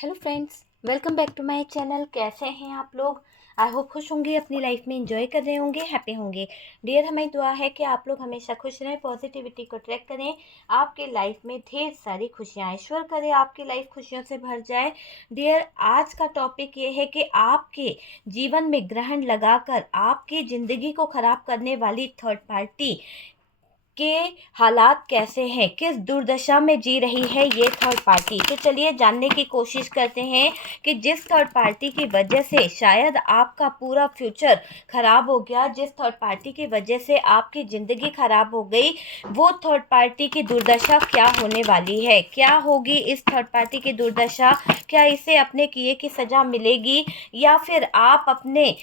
Hello friends, welcome back to my channel. कैसे हैं आप लोग? आई होप खुश होंगे, अपनी लाइफ में एंजॉय कर रहे होंगे, हैप्पी होंगे। डियर, हमारी दुआ है कि आप लोग हमेशा खुश रहें, पॉजिटिविटी को ट्रैक करें, आपके लाइफ में ढेर सारी खुशियाँ, ईश्वर करे आपकी लाइफ खुशियों से भर जाए। डियर, आज का टॉपिक ये है कि आपके जीवन में ग्रहण लगाकर आपकी ज़िंदगी को ख़राब करने वाली थर्ड पार्टी के हालात कैसे हैं, किस दुर्दशा में जी रही है ये थर्ड पार्टी। तो चलिए जानने की कोशिश करते हैं कि जिस थर्ड पार्टी की वजह से शायद आपका पूरा फ्यूचर खराब हो गया, जिस थर्ड पार्टी की वजह से आपकी ज़िंदगी खराब हो गई, वो थर्ड पार्टी की दुर्दशा क्या होने वाली है, क्या होगी इस थर्ड पार्टी की दुर्दशा। क्या इसे अपने किए की सज़ा मिलेगी या फिर आप अपने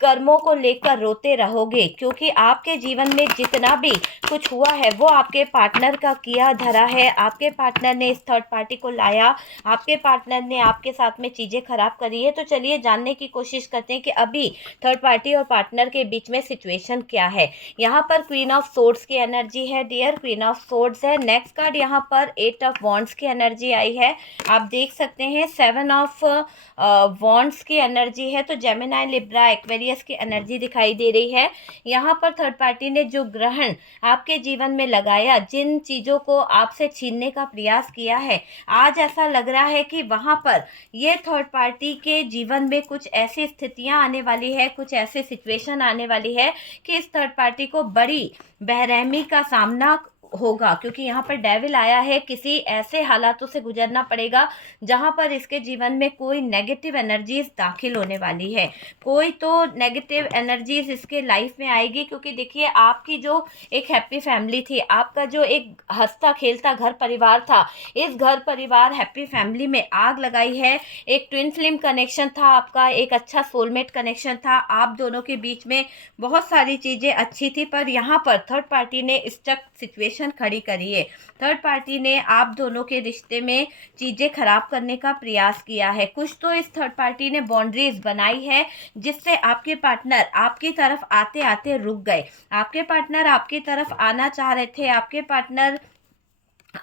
कर्मों को लेकर रोते रहोगे, क्योंकि आपके जीवन में जितना भी कुछ हुआ है वो आपके पार्टनर का किया धरा है। आपके पार्टनर ने इस थर्ड पार्टी को लाया, आपके पार्टनर ने आपके साथ में चीज़ें खराब करी है। तो चलिए जानने की कोशिश करते हैं कि अभी थर्ड पार्टी और पार्टनर के बीच में सिचुएशन क्या है। यहाँ पर क्वीन ऑफ सोर्ड्स की एनर्जी है डियर, क्वीन ऑफ सोर्ड्स है। नेक्स्ट कार्ड यहाँ पर एट ऑफ वॉन्ड्स की एनर्जी आई है, आप देख सकते हैं। सेवन ऑफ वॉन्ड्स की एनर्जी है, तो जेमिनी, लिब्रा, एक्वेरियस की एनर्जी दिखाई दे रही है। यहाँ पर थर्ड पार्टी ने जो ग्रहण आपके जीवन में लगाया, जिन चीज़ों को आपसे छीनने का प्रयास किया है, आज ऐसा लग रहा है कि वहाँ पर ये थर्ड पार्टी के जीवन में कुछ ऐसी स्थितियाँ आने वाली है, कुछ ऐसी सिचुएशन आने वाली है कि इस थर्ड पार्टी को बड़ी बेरहमी का सामना होगा, क्योंकि यहाँ पर डेविल आया है। किसी ऐसे हालातों से गुजरना पड़ेगा जहाँ पर इसके जीवन में कोई नेगेटिव एनर्जीज दाखिल होने वाली है, कोई तो नेगेटिव एनर्जीज इसके लाइफ में आएगी। क्योंकि देखिए, आपकी जो एक हैप्पी फैमिली थी, आपका जो एक हंसता खेलता घर परिवार था, इस घर परिवार हैप्पी फैमिली में आग लगाई है। एक ट्विन फ्लेम कनेक्शन था आपका, एक अच्छा सोलमेट कनेक्शन था, आप दोनों के बीच में बहुत सारी चीज़ें अच्छी थी। पर यहाँ पर थर्ड पार्टी ने स्टक सिचुएशन खड़ी करी है। थर्ड पार्टी ने आप दोनों के रिश्ते में चीज़ें खराब करने का प्रयास किया है। कुछ तो इस थर्ड पार्टी ने बाउंड्रीज बनाई है जिससे आपके पार्टनर आपकी तरफ आते आते रुक गए। आपके पार्टनर आपकी तरफ आना चाह रहे थे, आपके पार्टनर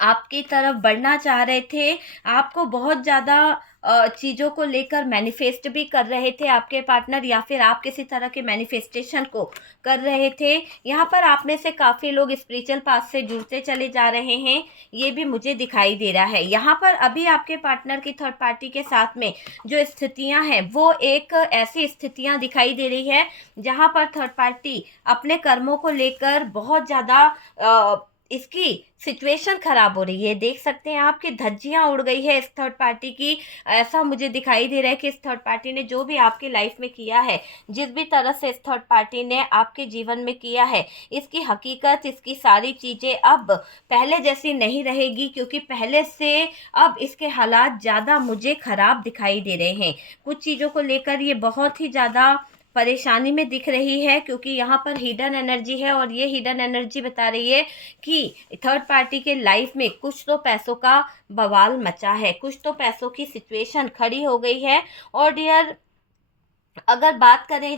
आपकी तरफ बढ़ना चाह रहे थे, आपको बहुत ज़्यादा चीज़ों को लेकर मैनिफेस्ट भी कर रहे थे आपके पार्टनर, या फिर आप किसी तरह के मैनिफेस्टेशन को कर रहे थे। यहाँ पर आप में से काफ़ी लोग स्पिरिचुअल पाथ से जुड़ते चले जा रहे हैं, ये भी मुझे दिखाई दे रहा है। यहाँ पर अभी आपके पार्टनर की थर्ड पार्टी के साथ में जो स्थितियाँ हैं, वो एक ऐसी स्थितियाँ दिखाई दे रही है जहाँ पर थर्ड पार्टी अपने कर्मों को लेकर बहुत ज़्यादा इसकी सिचुएशन खराब हो रही है। देख सकते हैं आपकी धज्जियां उड़ गई है इस थर्ड पार्टी की। ऐसा मुझे दिखाई दे रहा है कि इस थर्ड पार्टी ने जो भी आपकी लाइफ में किया है, जिस भी तरह से इस थर्ड पार्टी ने आपके जीवन में किया है, इसकी हकीकत, इसकी सारी चीज़ें अब पहले जैसी नहीं रहेगी, क्योंकि पहले से अब इसके हालात ज़्यादा मुझे खराब दिखाई दे रहे हैं। कुछ चीज़ों को लेकर ये बहुत ही ज़्यादा परेशानी में दिख रही है, क्योंकि यहाँ पर हिडन एनर्जी है और ये हिडन एनर्जी बता रही है कि थर्ड पार्टी के लाइफ में कुछ तो पैसों का बवाल मचा है, कुछ तो पैसों की सिचुएशन खड़ी हो गई है। और डियर, अगर बात करें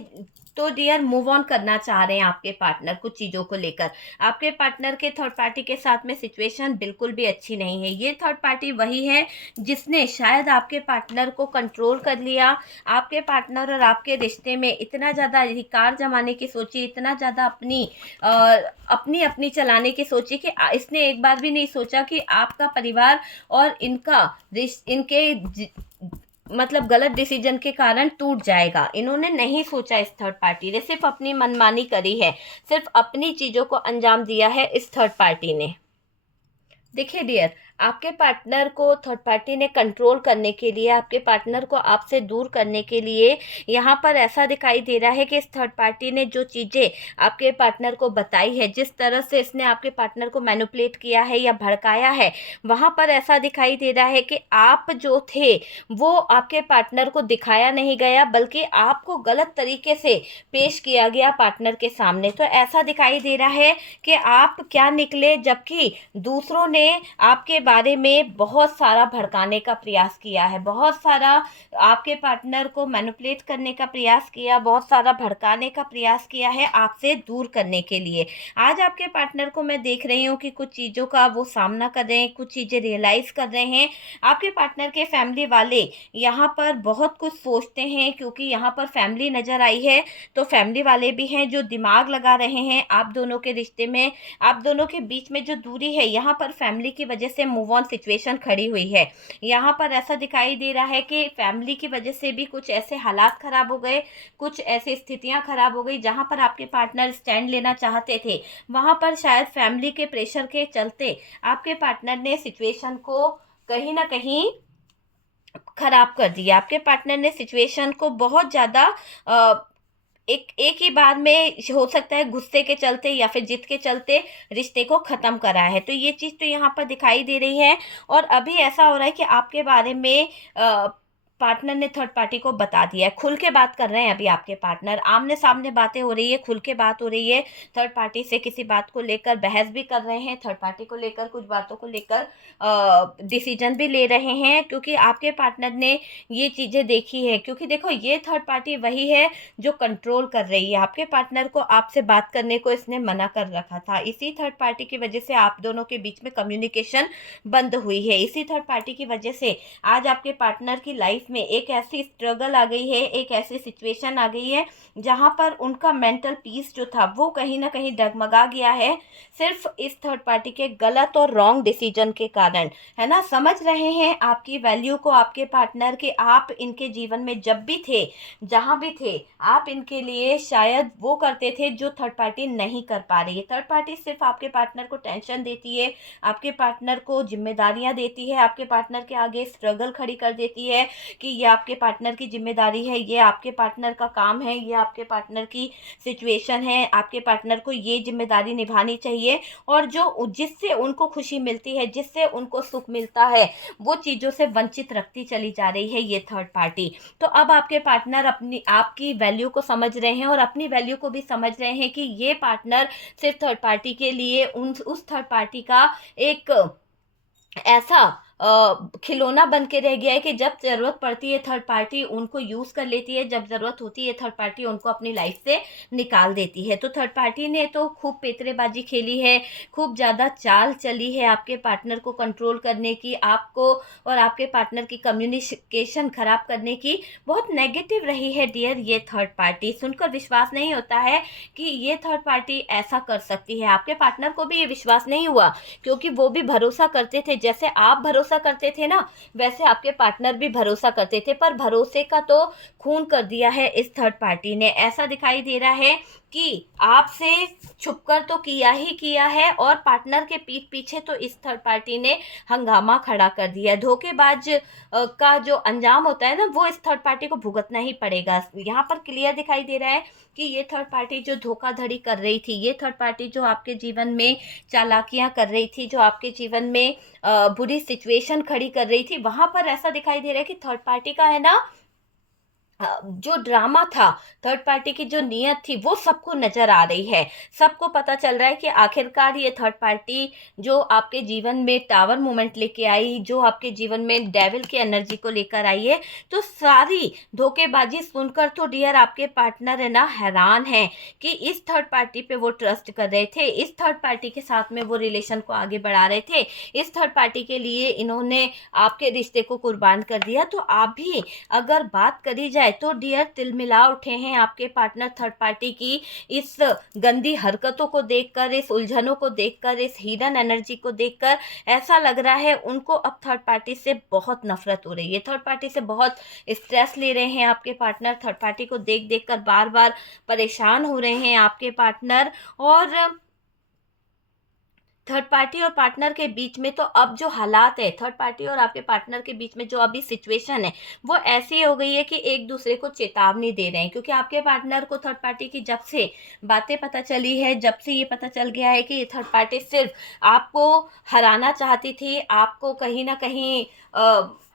तो डियर, मूव ऑन करना चाह रहे हैं आपके पार्टनर कुछ चीज़ों को लेकर। आपके पार्टनर के थर्ड पार्टी के साथ में सिचुएशन बिल्कुल भी अच्छी नहीं है। ये थर्ड पार्टी वही है जिसने शायद आपके पार्टनर को कंट्रोल कर लिया, आपके पार्टनर और आपके रिश्ते में इतना ज़्यादा अधिकार जमाने की सोची, इतना ज़्यादा अपनी अपनी चलाने की सोची कि इसने एक बार भी नहीं सोचा कि आपका परिवार और इनके मतलब गलत डिसीजन के कारण टूट जाएगा। इन्होंने नहीं सोचा, इस थर्ड पार्टी ने सिर्फ अपनी मनमानी करी है, सिर्फ अपनी चीज़ों को अंजाम दिया है इस थर्ड पार्टी ने। देखिए डियर, आपके पार्टनर को थर्ड पार्टी ने कंट्रोल करने के लिए, आपके पार्टनर को आपसे दूर करने के लिए, यहाँ पर ऐसा दिखाई दे रहा है कि इस थर्ड पार्टी ने जो चीज़ें आपके पार्टनर को बताई है, जिस तरह से इसने आपके पार्टनर को मैनिपुलेट किया है या भड़काया है, वहाँ पर ऐसा दिखाई दे रहा है कि आप जो थे वो आपके पार्टनर को दिखाया नहीं गया, बल्कि आपको गलत तरीके से पेश किया गया पार्टनर के सामने। तो ऐसा दिखाई दे रहा है कि आप क्या निकले, जबकि दूसरों ने आपके बारे में बहुत सारा भड़काने का प्रयास किया है, बहुत सारा आपके पार्टनर को मैनिपुलेट करने का प्रयास किया, बहुत सारा भड़काने का प्रयास किया है आपसे दूर करने के लिए। आज आपके पार्टनर को मैं देख रही हूँ कि कुछ चीज़ों का वो सामना कर रहे हैं, कुछ चीज़ें रियलाइज़ कर रहे हैं। आपके पार्टनर के फैमिली वाले यहाँ पर बहुत कुछ सोचते हैं, क्योंकि यहाँ पर फैमिली नज़र आई है, तो फैमिली वाले भी हैं जो दिमाग लगा रहे हैं आप दोनों के रिश्ते में। आप दोनों के बीच में जो दूरी है, यहाँ पर फैमिली की वजह से मूव ऑन सिचुएशन खड़ी हुई है। यहाँ पर ऐसा दिखाई दे रहा है कि फैमिली की वजह से भी कुछ ऐसे हालात खराब हो गए, कुछ ऐसी स्थितियाँ खराब हो गई जहाँ पर आपके पार्टनर स्टैंड लेना चाहते थे, वहाँ पर शायद फैमिली के प्रेशर के चलते आपके पार्टनर ने सिचुएशन को कहीं ना कहीं खराब कर दिया। आपके पार्टनर ने सिचुएशन को बहुत ज़्यादा एक एक ही बार में, हो सकता है गुस्से के चलते या फिर जिद के चलते, रिश्ते को ख़त्म करा है। तो ये चीज़ तो यहाँ पर दिखाई दे रही है। और अभी ऐसा हो रहा है कि आपके बारे में पार्टनर ने थर्ड पार्टी को बता दिया है, खुल के बात कर रहे हैं अभी आपके पार्टनर, आमने सामने बातें हो रही है, खुल के बात हो रही है। थर्ड पार्टी से किसी बात को लेकर बहस भी कर रहे हैं, थर्ड पार्टी को लेकर कुछ बातों को लेकर डिसीजन भी ले रहे हैं, क्योंकि आपके पार्टनर ने ये चीज़ें देखी है। क्योंकि देखो, ये थर्ड पार्टी वही है जो कंट्रोल कर रही है आपके पार्टनर को। आपसे बात करने को इसने मना कर रखा था। इसी थर्ड पार्टी की वजह से आप दोनों के बीच में कम्युनिकेशन बंद हुई है। इसी थर्ड पार्टी की वजह से आज आपके पार्टनर की लाइफ में एक ऐसी स्ट्रगल आ गई है, एक ऐसी सिचुएशन आ गई है जहां पर उनका मेंटल पीस जो था वो कहीं ना कहीं डगमगा गया है, सिर्फ इस थर्ड पार्टी के गलत और रॉन्ग डिसीजन के कारण, है ना। समझ रहे हैं आपकी वैल्यू को आपके पार्टनर के। आप इनके जीवन में जब भी थे, जहां भी थे, आप इनके लिए शायद वो करते थे जो थर्ड पार्टी नहीं कर पा रही है। थर्ड पार्टी सिर्फ आपके पार्टनर को टेंशन देती है, आपके पार्टनर को जिम्मेदारियां देती है, आपके पार्टनर के आगे स्ट्रगल खड़ी कर देती है कि ये आपके पार्टनर की जिम्मेदारी है, ये आपके पार्टनर का काम है, ये आपके पार्टनर की सिचुएशन है, आपके पार्टनर को ये जिम्मेदारी निभानी चाहिए। और जो जिससे उनको खुशी मिलती है, जिससे उनको सुख मिलता है, वो चीज़ों से वंचित रखती चली जा रही है ये थर्ड पार्टी। तो अब आपके पार्टनर अपनी आपकी वैल्यू को समझ रहे हैं और अपनी वैल्यू को भी समझ रहे हैं कि ये पार्टनर सिर्फ थर्ड पार्टी के लिए उस थर्ड पार्टी का एक ऐसा खिलौना बन के रह गया है कि जब ज़रूरत पड़ती है थर्ड पार्टी उनको यूज़ कर लेती है, जब ज़रूरत होती है थर्ड पार्टी उनको अपनी लाइफ से निकाल देती है। तो थर्ड पार्टी ने तो खूब पेतरेबाजी खेली है, खूब ज़्यादा चाल चली है आपके पार्टनर को कंट्रोल करने की, आपको और आपके पार्टनर की कम्युनिकेशन ख़राब करने की। बहुत नेगेटिव रही है डियर ये थर्ड पार्टी। सुनकर विश्वास नहीं होता है कि ये थर्ड पार्टी ऐसा कर सकती है। आपके पार्टनर को भी ये विश्वास नहीं हुआ, क्योंकि वो भी भरोसा करते थे, जैसे आप भरोसा करते थे ना, वैसे आपके पार्टनर भी भरोसा करते थे। पर भरोसे का तो खून कर दिया है इस थर्ड पार्टी ने। ऐसा दिखाई दे रहा है कि आपसे छुपकर तो किया ही किया है, और पार्टनर के पीठ पीछे तो इस थर्ड पार्टी ने हंगामा खड़ा कर दिया। धोखेबाज का जो अंजाम होता है ना, वो इस थर्ड पार्टी को भुगतना ही पड़ेगा। यहाँ पर क्लियर दिखाई दे रहा है कि ये थर्ड पार्टी जो धोखाधड़ी कर रही थी, ये थर्ड पार्टी जो आपके जीवन में चालाकियां कर रही थी, जो आपके जीवन में बुरी सिचुएशन खड़ी कर रही थी, वहां पर ऐसा दिखाई दे रहा है कि थर्ड पार्टी का है ना, जो ड्रामा था, थर्ड पार्टी की जो नीयत थी, वो सबको नजर आ रही है। सबको पता चल रहा है कि आखिरकार ये थर्ड पार्टी जो आपके जीवन में टावर मोमेंट लेके आई, जो आपके जीवन में डेविल की एनर्जी को लेकर आई है, तो सारी धोखेबाजी सुनकर तो डियर आपके पार्टनर है ना हैरान है कि इस थर्ड पार्टी पे वो ट्रस्ट कर रहे थे, इस थर्ड पार्टी के साथ में वो रिलेशन को आगे बढ़ा रहे थे, इस थर्ड पार्टी के लिए इन्होंने आपके रिश्ते को कुर्बान कर दिया। तो आप भी अगर बात करी जाए तो डियर तिलमिला उठे हैं आपके पार्टनर थर्ड पार्टी की इस गंदी हरकतों को देखकर, इस उलझनों को देखकर, इस हिडन एनर्जी को देखकर। ऐसा लग रहा है उनको अब थर्ड पार्टी से बहुत नफरत हो रही है, थर्ड पार्टी से बहुत स्ट्रेस ले रहे हैं आपके पार्टनर। थर्ड पार्टी को देख देख कर बार बार परेशान हो रहे हैं आपके पार्टनर। और थर्ड पार्टी और पार्टनर के बीच में तो अब जो हालात है, थर्ड पार्टी और आपके पार्टनर के बीच में जो अभी सिचुएशन है, वो ऐसी हो गई है कि एक दूसरे को चेतावनी दे रहे हैं। क्योंकि आपके पार्टनर को थर्ड पार्टी की जब से बातें पता चली है, जब से ये पता चल गया है कि ये थर्ड पार्टी सिर्फ आपको हराना चाहती थी, आपको कहीं ना कहीं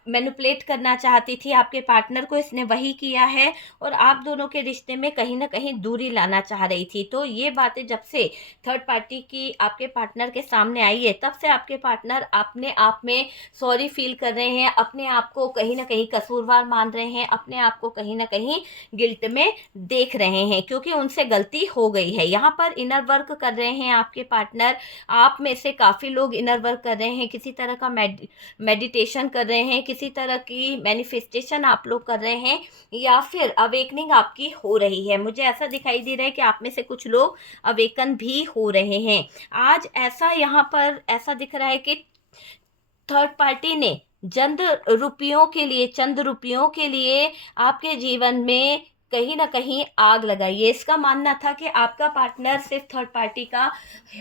मैनिपुलेट करना चाहती थी आपके पार्टनर को, इसने वही किया है और आप दोनों के रिश्ते में कहीं ना कहीं दूरी लाना चाह रही थी। तो ये बातें जब से थर्ड पार्टी की आपके पार्टनर के सामने आई है, तब से आपके पार्टनर अपने आप में सॉरी फील कर रहे हैं, अपने आप को कहीं ना कहीं कसूरवार मान रहे हैं, अपने आप को कहीं ना कहीं गिल्ट में देख रहे हैं, क्योंकि उनसे गलती हो गई है। यहाँ पर इनर वर्क कर रहे हैं आपके पार्टनर। आप में से काफ़ी लोग इनर वर्क कर रहे हैं, किसी तरह का मेडिटेशन कर रहे हैं, किसी तरह की मैनिफेस्टेशन आप लोग कर रहे हैं, या फिर अवेकनिंग आपकी हो रही है। मुझे ऐसा दिखाई दे रहा है कि आप में से कुछ लोग अवेकन भी हो रहे हैं आज। ऐसा यहाँ पर ऐसा दिख रहा है कि थर्ड पार्टी ने चंद रुपयों के लिए आपके जीवन में कहीं ना कहीं आग लगाई है। इसका मानना था कि आपका पार्टनर सिर्फ थर्ड पार्टी का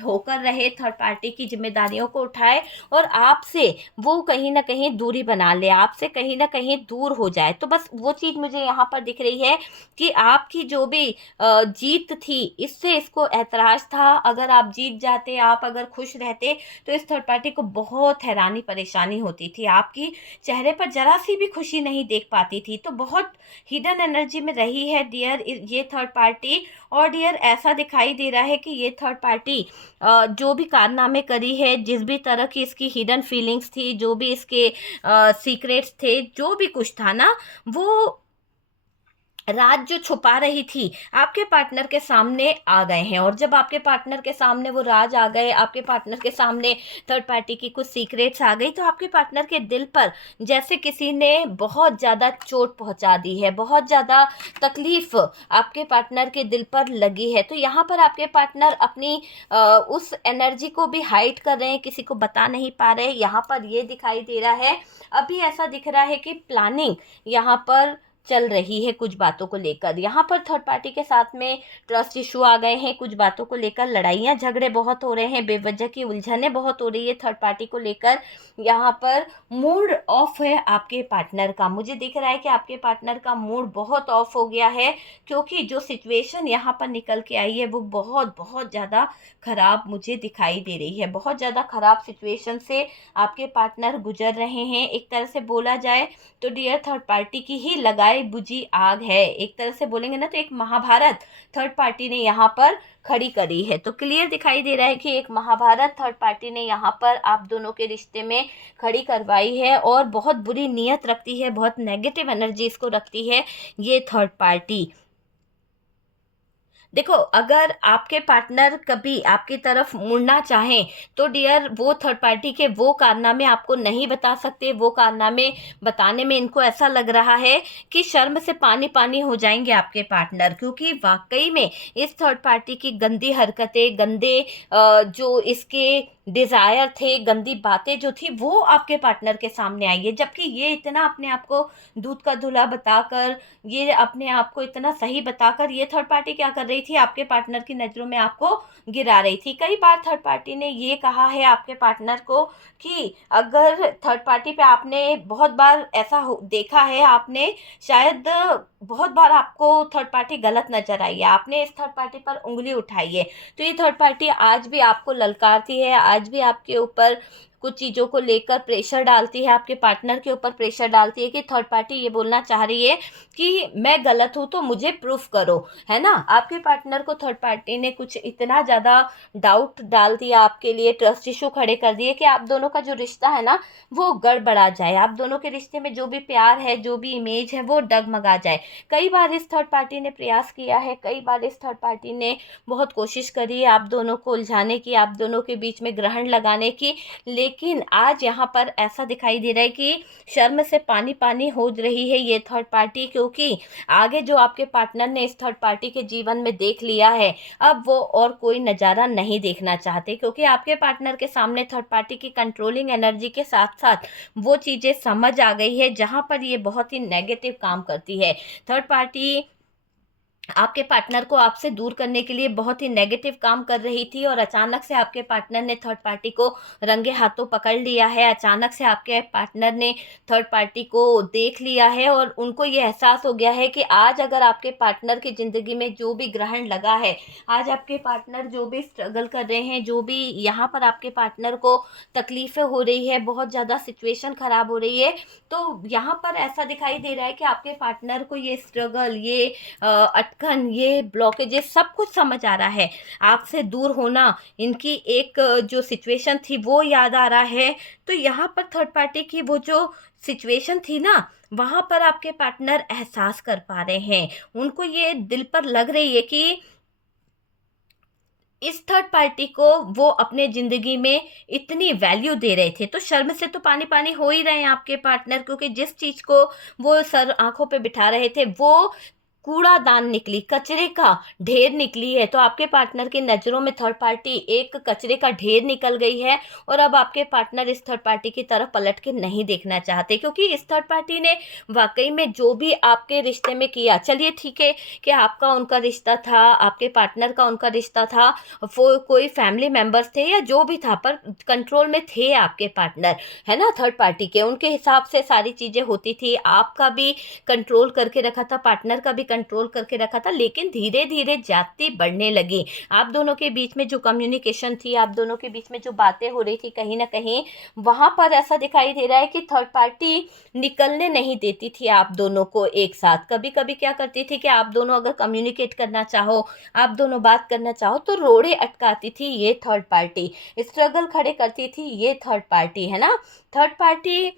होकर रहे, थर्ड पार्टी की जिम्मेदारियों को उठाए और आपसे वो कहीं ना कहीं दूरी बना ले, आपसे कहीं ना कहीं दूर हो जाए। तो बस वो चीज़ मुझे यहाँ पर दिख रही है कि आपकी जो भी जीत थी, इससे इसको ऐतराज़ था। अगर आप जीत जाते, आप अगर खुश रहते, तो इस थर्ड पार्टी को बहुत हैरानी परेशानी होती थी। आपकी चेहरे पर जरा सी भी खुशी नहीं देख पाती थी। तो बहुत हिडन एनर्जी में रही है डियर ये थर्ड पार्टी। और डियर ऐसा दिखाई दे रहा है कि ये थर्ड पार्टी जो भी कारनामे करी है, जिस भी तरह की इसकी हिडन फीलिंग्स थी, जो भी इसके सीक्रेट्स थे, जो भी कुछ था ना, वो राज जो छुपा रही थी आपके पार्टनर के सामने आ गए हैं। और जब आपके पार्टनर के सामने वो राज आ गए, आपके पार्टनर के सामने थर्ड पार्टी की कुछ सीक्रेट्स आ गई, तो आपके पार्टनर के दिल पर जैसे किसी ने बहुत ज़्यादा चोट पहुंचा दी है, बहुत ज़्यादा तकलीफ आपके पार्टनर के दिल पर लगी है। तो यहाँ पर आपके पार्टनर अपनी उस एनर्जी को भी हाइड कर रहे हैं, किसी को बता नहीं पा रहे। यहाँ पर ये दिखाई दे रहा है, अभी ऐसा दिख रहा है कि प्लानिंग यहाँ पर चल रही है कुछ बातों को लेकर। यहाँ पर थर्ड पार्टी के साथ में ट्रस्ट इशू आ गए हैं, कुछ बातों को लेकर लड़ाइयाँ झगड़े बहुत हो रहे हैं, बेवजह की उलझने बहुत हो रही है थर्ड पार्टी को लेकर। यहाँ पर मूड ऑफ है आपके पार्टनर का। मुझे दिख रहा है कि आपके पार्टनर का मूड बहुत ऑफ हो गया है, क्योंकि जो सिचुएशन यहाँ पर निकल के आई है वो बहुत बहुत ज़्यादा खराब मुझे दिखाई दे रही है। बहुत ज़्यादा खराब सिचुएशन से आपके पार्टनर गुजर रहे हैं। एक तरह से बोला जाए तो डियर थर्ड पार्टी की ही लगाई बुझी आग है। एक तरह से बोलेंगे ना तो एक महाभारत थर्ड पार्टी ने यहाँ पर खड़ी करी है। तो क्लियर दिखाई दे रहा है कि एक महाभारत थर्ड पार्टी ने यहाँ पर आप दोनों के रिश्ते में खड़ी करवाई है, और बहुत बुरी नीयत रखती है, बहुत नेगेटिव एनर्जी इसको रखती है ये थर्ड पार्टी। देखो, अगर आपके पार्टनर कभी आपकी तरफ मुड़ना चाहें तो डियर वो थर्ड पार्टी के वो कारनामे आपको नहीं बता सकते। वो कारनामे बताने में इनको ऐसा लग रहा है कि शर्म से पानी पानी हो जाएंगे आपके पार्टनर, क्योंकि वाकई में इस थर्ड पार्टी की गंदी हरकतें, गंदे जो इसके डिज़ायर थे, गंदी बातें जो थी, वो आपके पार्टनर के सामने आई है। जबकि ये इतना अपने आप को दूध का धुला बताकर, ये अपने आप को इतना सही बताकर, ये थर्ड पार्टी क्या कर रही थी, आपके पार्टनर की नज़रों में आपको गिरा रही थी। कई बार थर्ड पार्टी ने ये कहा है आपके पार्टनर को कि अगर थर्ड पार्टी पे आपने बहुत बार ऐसा देखा है, आपने शायद बहुत बार आपको थर्ड पार्टी गलत नजर आई है, आपने इस थर्ड पार्टी पर उंगली उठाई है। तो ये थर्ड पार्टी आज भी आपको ललकारती है, आज भी आपके ऊपर कुछ चीज़ों को लेकर प्रेशर डालती है, आपके पार्टनर के ऊपर प्रेशर डालती है कि थर्ड पार्टी ये बोलना चाह रही है कि मैं गलत हूँ तो मुझे प्रूफ करो, है ना। आपके पार्टनर को थर्ड पार्टी ने कुछ इतना ज़्यादा डाउट डाल दिया आपके लिए, ट्रस्ट इशू खड़े कर दिए कि आप दोनों का जो रिश्ता है ना वो गड़बड़ा जाए, आप दोनों के रिश्ते में जो भी प्यार है, जो भी इमेज है, वो डगमगा जाए। कई बार इस थर्ड पार्टी ने प्रयास किया है, कई बार इस थर्ड पार्टी ने बहुत कोशिश करी है आप दोनों को उलझाने की, आप दोनों के बीच में ग्रहण लगाने की, लेकिन आज यहाँ पर ऐसा दिखाई दे रहा है कि शर्म से पानी पानी हो रही है ये थर्ड पार्टी, क्योंकि आगे जो आपके पार्टनर ने इस थर्ड पार्टी के जीवन में देख लिया है, अब वो और कोई नज़ारा नहीं देखना चाहते, क्योंकि आपके पार्टनर के सामने थर्ड पार्टी की कंट्रोलिंग एनर्जी के साथ साथ वो चीज़ें समझ आ गई है जहाँ पर ये बहुत ही नेगेटिव काम करती है। थर्ड पार्टी आपके पार्टनर को आपसे दूर करने के लिए बहुत ही नेगेटिव काम कर रही थी, और अचानक से आपके पार्टनर ने थर्ड पार्टी को रंगे हाथों पकड़ लिया है। अचानक से आपके पार्टनर ने थर्ड पार्टी को देख लिया है, और उनको ये एहसास हो गया है कि आज अगर आपके पार्टनर की ज़िंदगी में जो भी ग्रहण लगा है, आज आपके पार्टनर जो भी स्ट्रगल कर रहे हैं, जो भी यहाँ पर आपके पार्टनर को तकलीफ़ें हो रही है, बहुत ज़्यादा सिचुएशन ख़राब हो रही है, तो यहाँ पर ऐसा दिखाई दे रहा है कि आपके पार्टनर को ये स्ट्रगल, ये अटकन, ये ब्लॉकेजेस सब कुछ समझ आ रहा है। आपसे दूर होना, इनकी एक जो सिचुएशन थी वो याद आ रहा है। तो यहाँ पर थर्ड पार्टी की वो जो सिचुएशन थी ना, वहाँ पर आपके पार्टनर एहसास कर पा रहे हैं। उनको ये दिल पर लग रही है कि इस थर्ड पार्टी को वो अपने ज़िंदगी में इतनी वैल्यू दे रहे थे। तो शर्म से तो पानी पानी हो ही रहे हैं आपके पार्टनर, क्योंकि जिस चीज़ को वो सर आंखों पे बिठा रहे थे वो कूड़ादान निकली, कचरे का ढेर निकली है। तो आपके पार्टनर की नज़रों में थर्ड पार्टी एक कचरे का ढेर निकल गई है, और अब आपके पार्टनर इस थर्ड पार्टी की तरफ पलट के नहीं देखना चाहते, क्योंकि इस थर्ड पार्टी ने वाकई में जो भी आपके रिश्ते में किया, चलिए ठीक है कि आपका उनका रिश्ता था, आपके पार्टनर का उनका रिश्ता था, वो कोई फैमिली मेंबर्स थे या जो भी था, पर कंट्रोल में थे आपके पार्टनर, है ना, थर्ड पार्टी के। उनके हिसाब से सारी चीज़ें होती थी, आपका भी कंट्रोल करके रखा था, पार्टनर का भी कंट्रोल करके रखा था। लेकिन धीरे धीरे जाति बढ़ने लगी, आप दोनों के बीच में जो कम्युनिकेशन थी, आप दोनों के बीच में जो बातें हो रही थी, कहीं ना कहीं वहाँ पर ऐसा दिखाई दे रहा है कि थर्ड पार्टी निकलने नहीं देती थी आप दोनों को एक साथ। कभी कभी क्या करती थी कि आप दोनों अगर कम्युनिकेट करना चाहो, आप दोनों बात करना चाहो, तो रोड़े अटकाती थी ये थर्ड पार्टी, स्ट्रगल खड़े करती थी ये थर्ड पार्टी, है ना। थर्ड पार्टी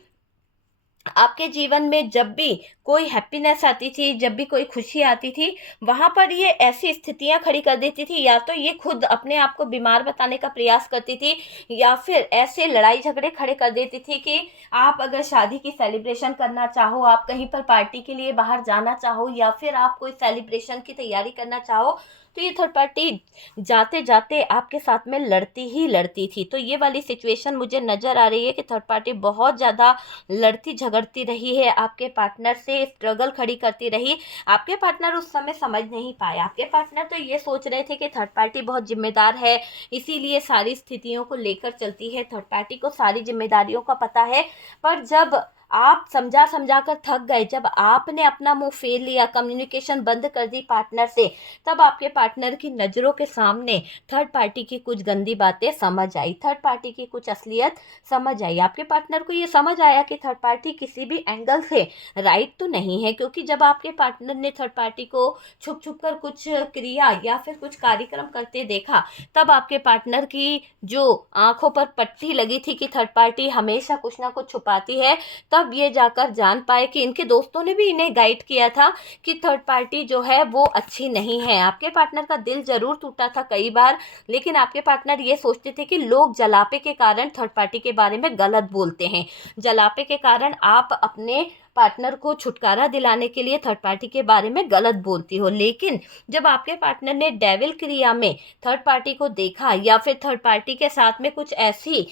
आपके जीवन में जब भी कोई हैप्पीनेस आती थी, जब भी कोई खुशी आती थी, वहाँ पर ये ऐसी स्थितियाँ खड़ी कर देती थी, या तो ये खुद अपने आप को बीमार बताने का प्रयास करती थी, या फिर ऐसे लड़ाई झगड़े खड़े कर देती थी कि आप अगर शादी की सेलिब्रेशन करना चाहो, आप कहीं पर पार्टी के लिए बाहर जाना चाहो, या फिर आप कोई सेलिब्रेशन की तैयारी करना चाहो, तो ये थर्ड पार्टी जाते जाते आपके साथ में लड़ती ही लड़ती थी। तो ये वाली सिचुएशन मुझे नज़र आ रही है कि थर्ड पार्टी बहुत ज़्यादा लड़ती झगड़ती रही है आपके पार्टनर से, स्ट्रगल खड़ी करती रही। आपके पार्टनर उस समय समझ नहीं पाए, आपके पार्टनर तो ये सोच रहे थे कि थर्ड पार्टी बहुत जिम्मेदार है, इसीलिए सारी स्थितियों को लेकर चलती है, थर्ड पार्टी को सारी जिम्मेदारियों का पता है। पर जब आप समझा समझा कर थक गए, जब आपने अपना मुंह फेर लिया, कम्युनिकेशन बंद कर दी पार्टनर से, तब आपके पार्टनर की नज़रों के सामने थर्ड पार्टी की कुछ गंदी बातें समझ आई, थर्ड पार्टी की कुछ असलियत समझ आई। आपके पार्टनर को ये समझ आया कि थर्ड पार्टी किसी भी एंगल से राइट तो नहीं है, क्योंकि जब आपके पार्टनर ने थर्ड पार्टी को छुप छुप कर कुछ क्रिया या फिर कुछ कार्यक्रम करते देखा, तब आपके पार्टनर की जो आंखों पर पट्टी लगी थी कि थर्ड पार्टी हमेशा कुछ ना कुछ छुपाती है, तब ये जाकर जान पाए कि इनके दोस्तों ने भी इन्हें गाइड किया था कि थर्ड पार्टी जो है वो अच्छी नहीं है। आपके पार्टनर का दिल जरूर टूटा था कई बार, लेकिन आपके पार्टनर ये सोचते थे कि लोग जलापे के कारण थर्ड पार्टी के बारे में गलत बोलते हैं, जलापे के कारण आप अपने पार्टनर को छुटकारा दिलाने के लिए थर्ड पार्टी के बारे में गलत बोलती हो। लेकिन जब आपके पार्टनर ने डेविल क्रिया में थर्ड पार्टी को देखा, या फिर थर्ड पार्टी के साथ में कुछ ऐसी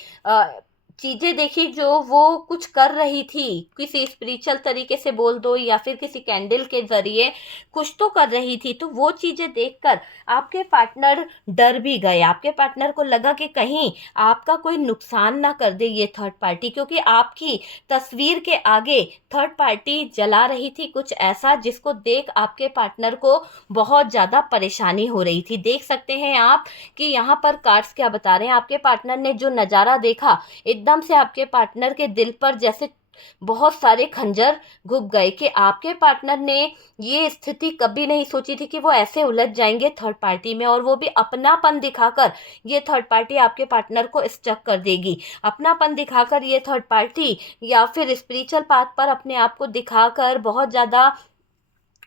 चीज़ें देखी जो वो कुछ कर रही थी, किसी स्पिरिचुअल तरीके से बोल दो, या फिर किसी कैंडल के ज़रिए कुछ तो कर रही थी, तो वो चीज़ें देखकर आपके पार्टनर डर भी गए। आपके पार्टनर को लगा कि कहीं आपका कोई नुकसान ना कर दे ये थर्ड पार्टी, क्योंकि आपकी तस्वीर के आगे थर्ड पार्टी जला रही थी कुछ ऐसा जिसको देख आपके पार्टनर को बहुत ज़्यादा परेशानी हो रही थी। देख सकते हैं आप कि यहाँ पर कार्ड्स क्या बता रहे हैं। आपके पार्टनर ने जो नज़ारा देखा, एकदम से आपके पार्टनर के दिल पर जैसे बहुत सारे खंजर घुस गए कि आपके पार्टनर ने ये स्थिति कभी नहीं सोची थी कि वो ऐसे उलझ जाएंगे थर्ड पार्टी में, और वो भी अपनापन दिखाकर ये थर्ड पार्टी आपके पार्टनर को स्टक कर देगी। अपनापन दिखाकर ये थर्ड पार्टी, या फिर स्पिरिचुअल पाथ पर अपने आप को दिखाकर बहुत ज़्यादा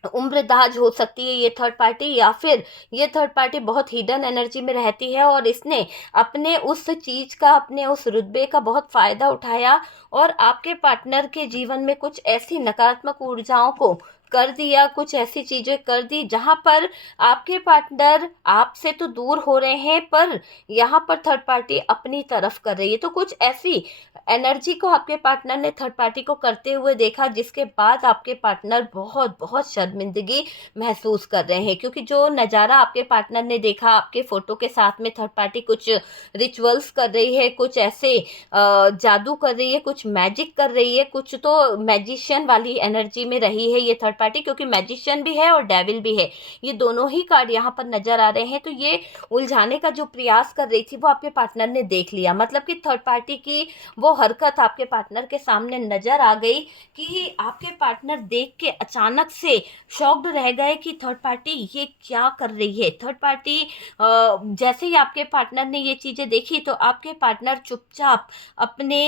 उम्रदाज हो सकती है ये थर्ड पार्टी, या फिर ये थर्ड पार्टी बहुत हिडन एनर्जी में रहती है, और इसने अपने उस चीज़ का, अपने उस रुतबे का बहुत फ़ायदा उठाया, और आपके पार्टनर के जीवन में कुछ ऐसी नकारात्मक ऊर्जाओं को कर दिया, कुछ ऐसी चीज़ें कर दी जहाँ पर आपके पार्टनर आपसे तो दूर हो रहे हैं, पर यहाँ पर थर्ड पार्टी अपनी तरफ कर रही है। तो कुछ ऐसी एनर्जी को आपके पार्टनर ने थर्ड पार्टी को करते हुए देखा, जिसके बाद आपके पार्टनर बहुत बहुत शर्मिंदगी महसूस कर रहे हैं, क्योंकि जो नज़ारा आपके पार्टनर ने देखा आपके फ़ोटो के साथ में, थर्ड पार्टी कुछ रिचुअल्स कर रही है, कुछ ऐसे जादू कर रही है, कुछ मैजिक कर रही है, कुछ तो मैजिशियन वाली एनर्जी में रही है ये थर्ड पार्टी, क्योंकि मैजिशियन भी है और डेविल भी है, ये दोनों ही कार्ड यहाँ पर नजर आ रहे हैं। तो ये उलझाने का जो प्रयास कर रही थी वो आपके पार्टनर ने देख लिया, मतलब कि थर्ड पार्टी की वो हरकत आपके पार्टनर के सामने नजर आ गई कि आपके पार्टनर देख के अचानक से शॉक्ड रह गए कि थर्ड पार्टी ये क्या कर रही है। थर्ड पार्टी जैसे ही आपके पार्टनर ने ये चीज़ें देखी तो आपके पार्टनर चुपचाप अपने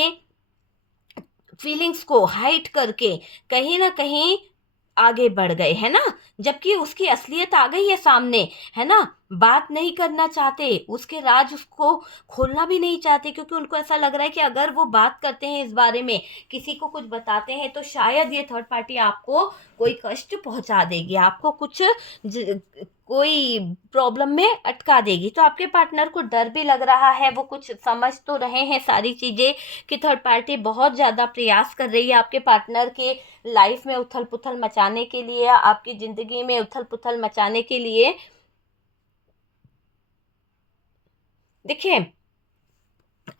फीलिंग्स को हाइड करके कहीं ना कहीं आगे बढ़ गए, है ना। जबकि उसकी असलियत आ गई है सामने, है ना। बात नहीं करना चाहते, उसके राज उसको खोलना भी नहीं चाहते, क्योंकि उनको ऐसा लग रहा है कि अगर वो बात करते हैं इस बारे में, किसी को कुछ बताते हैं, तो शायद ये थर्ड पार्टी आपको कोई कष्ट पहुंचा देगी, आपको कुछ कोई प्रॉब्लम में अटका देगी। तो आपके पार्टनर को डर भी लग रहा है, वो कुछ समझ तो रहे हैं सारी चीज़ें कि थर्ड पार्टी बहुत ज़्यादा प्रयास कर रही है आपके पार्टनर के लाइफ में उथल पुथल मचाने के लिए, आपकी ज़िंदगी में उथल पुथल मचाने के लिए। देखिए,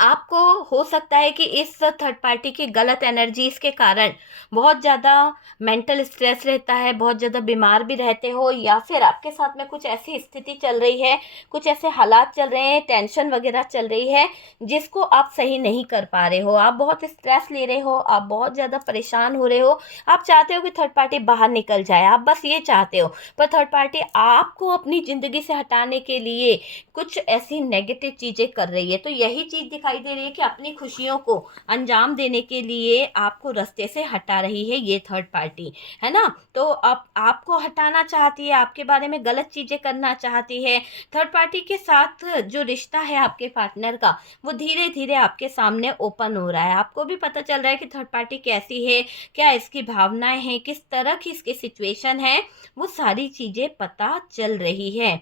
आपको हो सकता है कि इस थर्ड पार्टी की गलत एनर्जीज के कारण बहुत ज़्यादा मेंटल स्ट्रेस रहता है, बहुत ज़्यादा बीमार भी रहते हो, या फिर आपके साथ में कुछ ऐसी स्थिति चल रही है, कुछ ऐसे हालात चल रहे हैं, टेंशन वगैरह चल रही है, जिसको आप सही नहीं कर पा रहे हो। आप बहुत स्ट्रेस ले रहे हो, आप बहुत ज़्यादा परेशान हो रहे हो, आप चाहते हो कि थर्ड पार्टी बाहर निकल जाए, आप बस ये चाहते हो, पर थर्ड पार्टी आपको अपनी ज़िंदगी से हटाने के लिए कुछ ऐसी नेगेटिव चीज़ें कर रही है। तो यही चीज़ दिखाई दे रही है कि अपनी खुशियों को अंजाम देने के लिए आपको रास्ते से हटा रही है ये थर्ड पार्टी, है ना। तो अब आपको हटाना चाहती है, आपके बारे में गलत चीज़ें करना चाहती है। थर्ड पार्टी के साथ जो रिश्ता है आपके पार्टनर का, वो धीरे धीरे आपके सामने ओपन हो रहा है। आपको भी पता चल रहा है कि थर्ड पार्टी कैसी है, क्या इसकी भावनाएं हैं, किस तरह की इसकी सिचुएशन है, वो सारी चीज़ें पता चल रही है।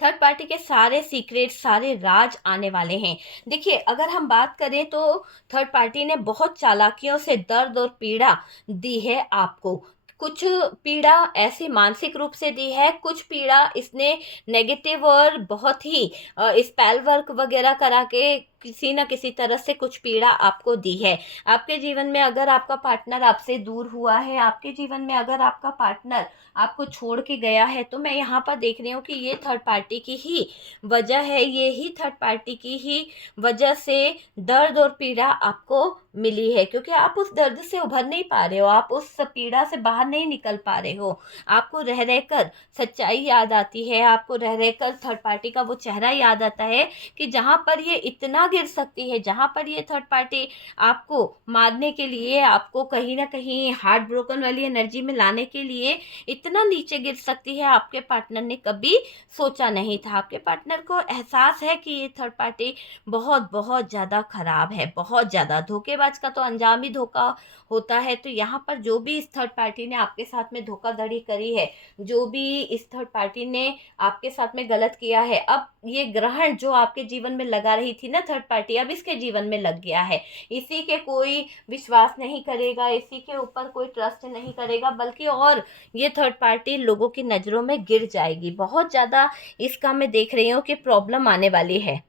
थर्ड पार्टी के सारे सीक्रेट, सारे राज आने वाले हैं। देखिए, अगर हम बात करें तो थर्ड पार्टी ने बहुत चालाकियों से दर्द और पीड़ा दी है आपको। कुछ पीड़ा ऐसी मानसिक रूप से दी है, कुछ पीड़ा इसने नेगेटिव और बहुत ही स्पेल वर्क वगैरह करा के किसी न किसी तरह से कुछ पीड़ा आपको दी है। आपके जीवन में अगर आपका पार्टनर आपसे दूर हुआ है, आपके जीवन में अगर आपका पार्टनर आपको छोड़ के गया है, तो मैं यहाँ पर देख रही हूँ कि ये थर्ड पार्टी की ही वजह है, ये ही थर्ड पार्टी की ही वजह से दर्द और पीड़ा आपको मिली है, क्योंकि आप उस दर्द से उभर नहीं पा रहे हो, आप उस पीड़ा से बाहर नहीं निकल पा रहे हो। आपको रह रहकर सच्चाई याद आती है, आपको रह रहकर थर्ड पार्टी का वो चेहरा याद आता है कि जहाँ पर ये इतना गिर सकती है, जहाँ पर ये थर्ड पार्टी आपको मारने के लिए, आपको कहीं ना कहीं हार्ट ब्रोकन वाली एनर्जी में लाने के लिए इतना नीचे गिर सकती है, आपके पार्टनर ने कभी सोचा नहीं था। आपके पार्टनर को एहसास है कि ये थर्ड पार्टी बहुत बहुत ज़्यादा खराब है, बहुत ज़्यादा। धोखेबाज का तो अंजाम ही धोखा होता है। तो यहाँ पर जो भी इस थर्ड पार्टी ने आपके साथ में धोखाधड़ी करी है, जो भी इस थर्ड पार्टी ने आपके साथ में गलत किया है, अब ये ग्रहण जो आपके जीवन में लगा रही थी ना थर्ड पार्टी, अब इसके जीवन में लग गया है। इसी के कोई विश्वास नहीं करेगा, इसी के ऊपर कोई ट्रस्ट नहीं करेगा, बल्कि और ये थर्ड पार्टी लोगों की नज़रों में गिर जाएगी। बहुत ज़्यादा इसका मैं देख रही हूँ कि प्रॉब्लम आने वाली है।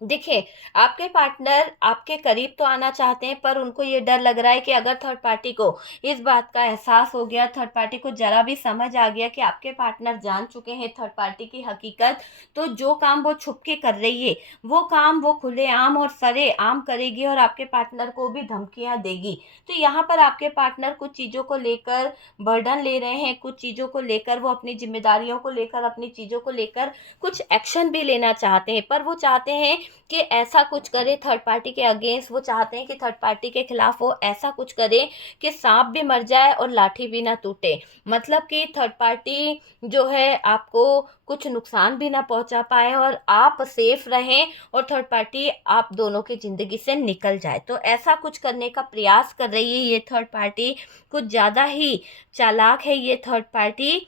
देखिए, आपके पार्टनर आपके करीब तो आना चाहते हैं, पर उनको ये डर लग रहा है कि अगर थर्ड पार्टी को इस बात का एहसास हो गया, थर्ड पार्टी को जरा भी समझ आ गया कि आपके पार्टनर जान चुके हैं थर्ड पार्टी की हकीकत, तो जो काम वो छुप के कर रही है, वो काम वो खुलेआम और सरेआम करेगी और आपके पार्टनर को भी धमकियां देगी। तो यहाँ पर आपके पार्टनर कुछ चीज़ों को लेकर बर्डन ले रहे हैं, कुछ चीज़ों को लेकर वो अपनी जिम्मेदारियों को लेकर, अपनी चीज़ों को लेकर कुछ एक्शन भी लेना चाहते हैं, पर वो चाहते हैं कि ऐसा कुछ करे थर्ड पार्टी के अगेंस्ट, वो चाहते हैं कि थर्ड पार्टी के खिलाफ वो ऐसा कुछ करे कि सांप भी मर जाए और लाठी भी ना टूटे। मतलब कि थर्ड पार्टी जो है आपको कुछ नुकसान भी ना पहुंचा पाए और आप सेफ रहें और थर्ड पार्टी आप दोनों की ज़िंदगी से निकल जाए। तो ऐसा कुछ करने का प्रयास कर रही है ये थर्ड पार्टी, कुछ ज़्यादा ही चालाक है ये थर्ड पार्टी।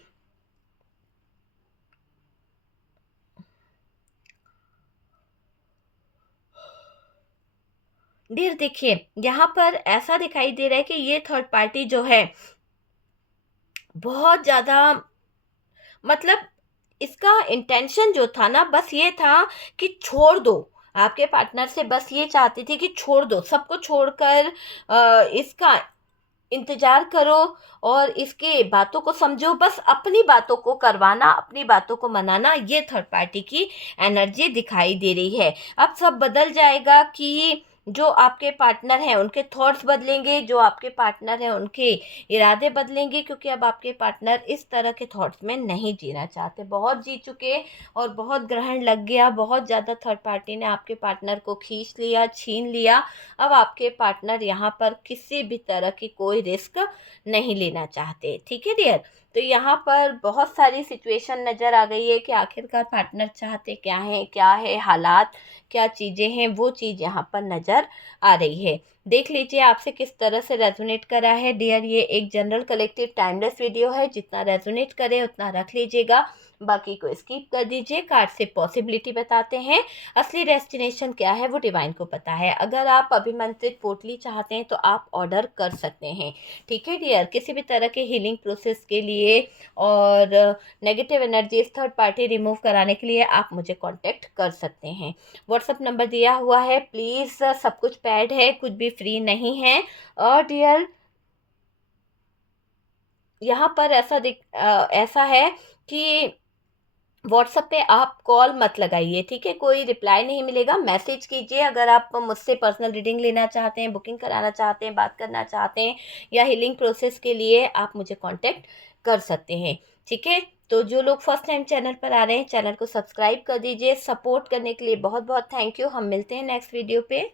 डियर देखिए, यहाँ पर ऐसा दिखाई दे रहा है कि ये थर्ड पार्टी जो है बहुत ज़्यादा, मतलब इसका इंटेंशन जो था ना, बस ये था कि छोड़ दो आपके पार्टनर से, बस ये चाहती थी कि छोड़ दो सबको, छोड़कर इसका इंतजार करो और इसके बातों को समझो, बस अपनी बातों को करवाना, अपनी बातों को मनाना। ये थर्ड पार्टी की एनर्जी दिखाई दे रही है। अब सब बदल जाएगा कि जो आपके पार्टनर हैं उनके थॉट्स बदलेंगे, जो आपके पार्टनर हैं उनके इरादे बदलेंगे, क्योंकि अब आपके पार्टनर इस तरह के थॉट्स में नहीं जीना चाहते। बहुत जी चुके और बहुत ग्रहण लग गया, बहुत ज़्यादा थर्ड पार्टी ने आपके पार्टनर को खींच लिया, छीन लिया। अब आपके पार्टनर यहाँ पर किसी भी तरह की कोई रिस्क नहीं लेना चाहते। ठीक है डियर, तो यहाँ पर बहुत सारी सिचुएशन नज़र आ गई है कि आखिरकार पार्टनर चाहते क्या है, क्या है हालात, क्या चीज़ें हैं, वो चीज़ यहाँ पर नज़र आ रही है। देख लीजिए आपसे किस तरह से रेजोनेट करा है डियर। ये एक जनरल कलेक्टिव टाइमलेस वीडियो है, जितना रेजोनेट करे उतना रख लीजिएगा, बाकी को स्किप कर दीजिए। कार्ड से पॉसिबिलिटी बताते हैं, असली डेस्टिनेशन क्या है वो डिवाइन को पता है। अगर आप अभिमंत्रित पोटली चाहते हैं तो आप ऑर्डर कर सकते हैं। ठीक है डियर, किसी भी तरह के हीलिंग प्रोसेस के लिए और negative energies third party remove कराने के लिए आप मुझे कांटेक्ट कर सकते हैं। व्हाट्सअप नंबर दिया हुआ है, प्लीज़ सब कुछ पैड है, कुछ भी फ्री नहीं है। और डियर यहाँ पर ऐसा है कि व्हाट्सएप पे आप कॉल मत लगाइए, ठीक है, कोई रिप्लाई नहीं मिलेगा। मैसेज कीजिए अगर आप मुझसे पर्सनल रीडिंग लेना चाहते हैं, बुकिंग कराना चाहते हैं, बात करना चाहते हैं, या हीलिंग प्रोसेस के लिए आप मुझे कांटेक्ट कर सकते हैं। ठीक है, तो जो लोग फर्स्ट टाइम चैनल पर आ रहे हैं, चैनल को सब्सक्राइब कर दीजिए। सपोर्ट करने के लिए बहुत बहुत थैंक यू। हम मिलते हैं नेक्स्ट वीडियो पे।